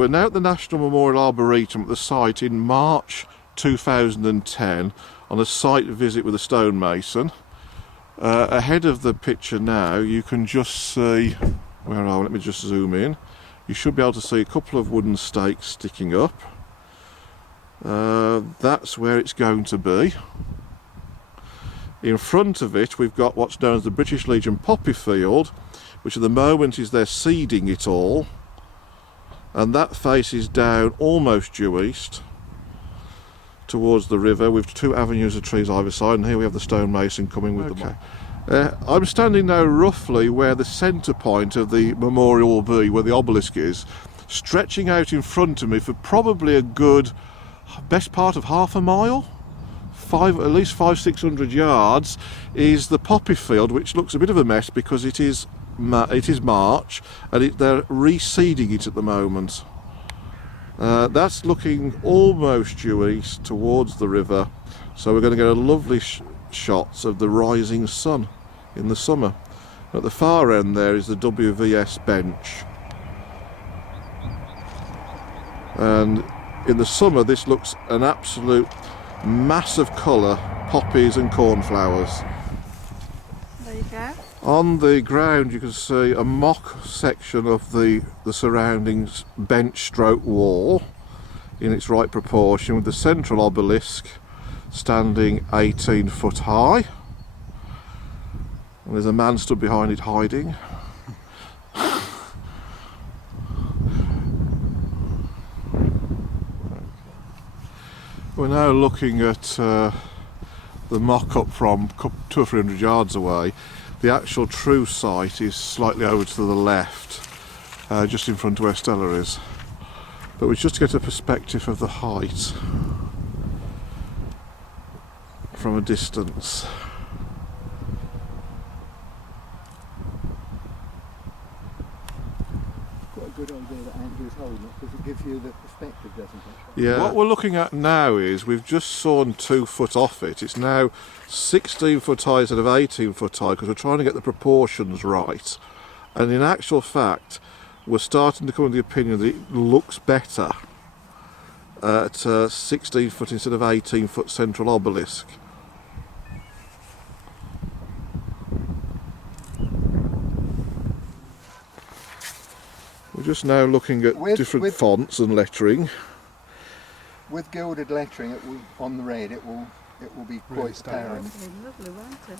We're now at the National Memorial Arboretum at the site in March 2010 on a site visit with a stonemason. Ahead of the picture now you can just see, where are we? Let me just zoom in. You should be able to see a couple of wooden stakes sticking up. That's where it's going to be. In front of it we've got what's known as the British Legion poppy field, which at the moment is they're seeding it all, and that faces down almost due east towards the river with two avenues of trees either side, and here we have the stonemason coming with them. I'm standing now roughly where the centre point of the memorial will be, where the obelisk is, stretching out in front of me for probably a good best part of half a mile, at least 500-600 yards, is the poppy field, which looks a bit of a mess because it is March and they're reseeding it at the moment. That's looking almost due east towards the river, so we're going to get a lovely shots of the rising sun in the summer. At the far end there is the WVS bench, and in the summer this looks an absolute mass of colour, poppies and cornflowers. There you go. On the ground you can see a mock section of the surrounding bench stroke wall in its right proportion, with the central obelisk standing 18 foot high, and there's a man stood behind it hiding. We're now looking at the mock-up from 200 or 300 yards away. The actual true site is slightly over to the left, just in front of where Stella is. But we just get a perspective of the height from a distance. Quite a good idea that Andrew's holding it, because it gives you the perspective, doesn't it? Yeah. What we're looking at now is we've just sawn 2 foot off it. It's now 16 foot high instead of 18 foot high because we're trying to get the proportions right. And in actual fact, we're starting to come to the opinion that it looks better at 16 foot instead of 18 foot central obelisk. We're just now looking at different fonts and lettering. With gilded lettering, on the red, it will be quite apparent. Lovely, won't it?